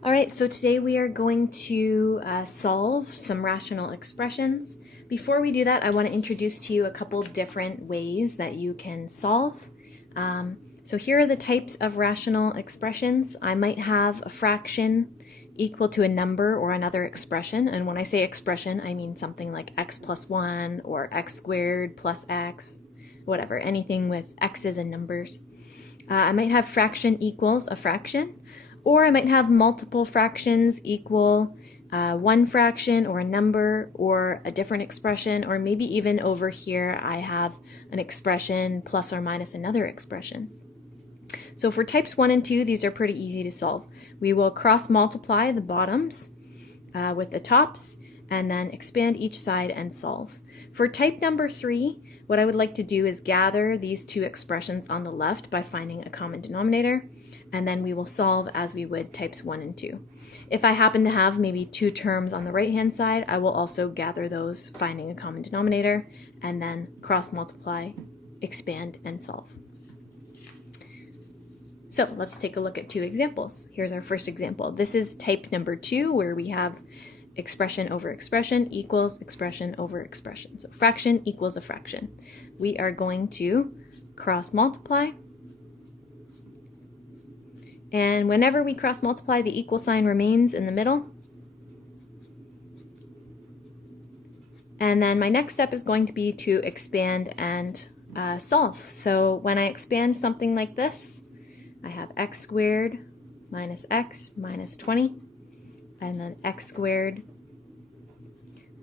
All right, so today we are going to solve some rational expressions. Before we do that, I want to introduce to you a couple different ways that you can solve. So here are the types of rational expressions. I might have a fraction equal to a number or another expression. And when I say expression, I mean something like x plus 1 or x squared plus x, whatever, anything with x's and numbers. I might have fraction equals a fraction, or I might have multiple fractions equal one fraction or a number or a different expression, or maybe even over here I have an expression plus or minus another expression. So for types 1 and 2, these are pretty easy to solve. We will cross multiply the bottoms with the tops and then expand each side and solve. For type number 3, what I would like to do is gather these two expressions on the left by finding a common denominator, and then we will solve as we would types 1 and 2. If I happen to have maybe two terms on the right hand side, I will also gather those, finding a common denominator, and then cross multiply, expand, and solve. So let's take a look at two examples. Here's our first example. This is type number 2, where we have expression over expression equals expression over expression. So fraction equals a fraction. We are going to cross multiply. And whenever we cross multiply, the equal sign remains in the middle. And then my next step is going to be to expand and solve. So when I expand something like this, I have x squared minus x minus 20, and then x squared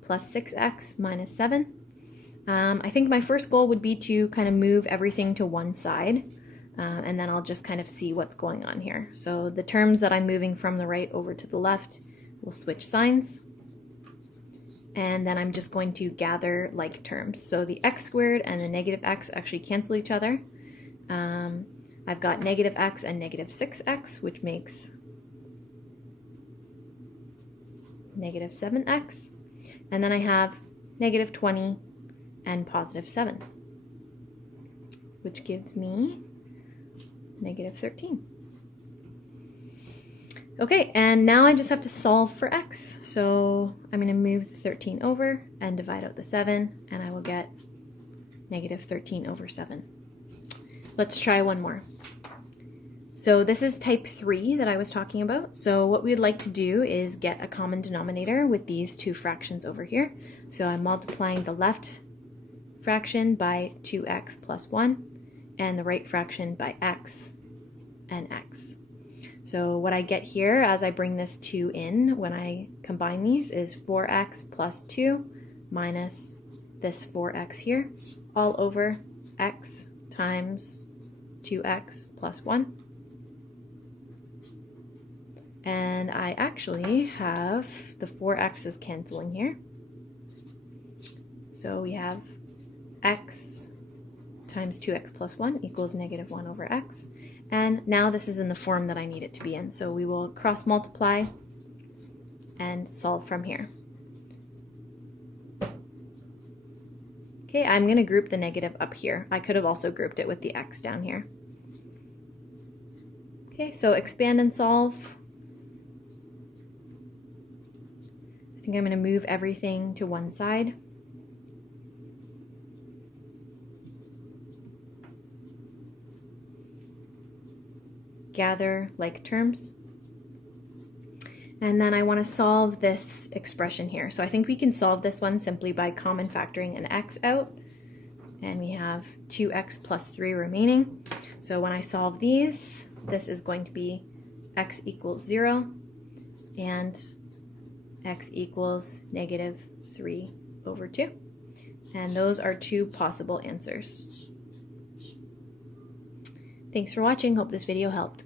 plus 6x minus 7. I think my first goal would be to kind of move everything to one side, and then I'll just kind of see what's going on here. So the terms that I'm moving from the right over to the left will switch signs, and then I'm just going to gather like terms. So the x squared and the negative x actually cancel each other. I've got negative x and negative 6x, which makes negative 7x. And then I have negative 20 and positive 7, which gives me negative 13. Okay, and now I just have to solve for x. So I'm going to move the 13 over and divide out the 7, and I will get negative 13 over 7. Let's try one more. So this is type 3 that I was talking about. So what we'd like to do is get a common denominator with these two fractions over here. So I'm multiplying the left fraction by 2x plus 1 and the right fraction by x and x. So what I get here as I bring this 2 in when I combine these is 4x plus 2 minus this 4x here, all over x times 2x plus 1. And I actually have the 4x's canceling here. So we have x times 2x plus 1 equals negative 1 over x. And now this is in the form that I need it to be in. So we will cross multiply and solve from here. Okay, I'm going to group the negative up here. I could have also grouped it with the x down here. Okay, so expand and solve. I think I'm going to move everything to one side. Gather like terms. And then I want to solve this expression here. So I think we can solve this one simply by common factoring an x out. And we have 2x plus 3 remaining. So when I solve these, this is going to be x equals 0 and x equals negative 3 over 2. And those are two possible answers. Thanks for watching. Hope this video helped.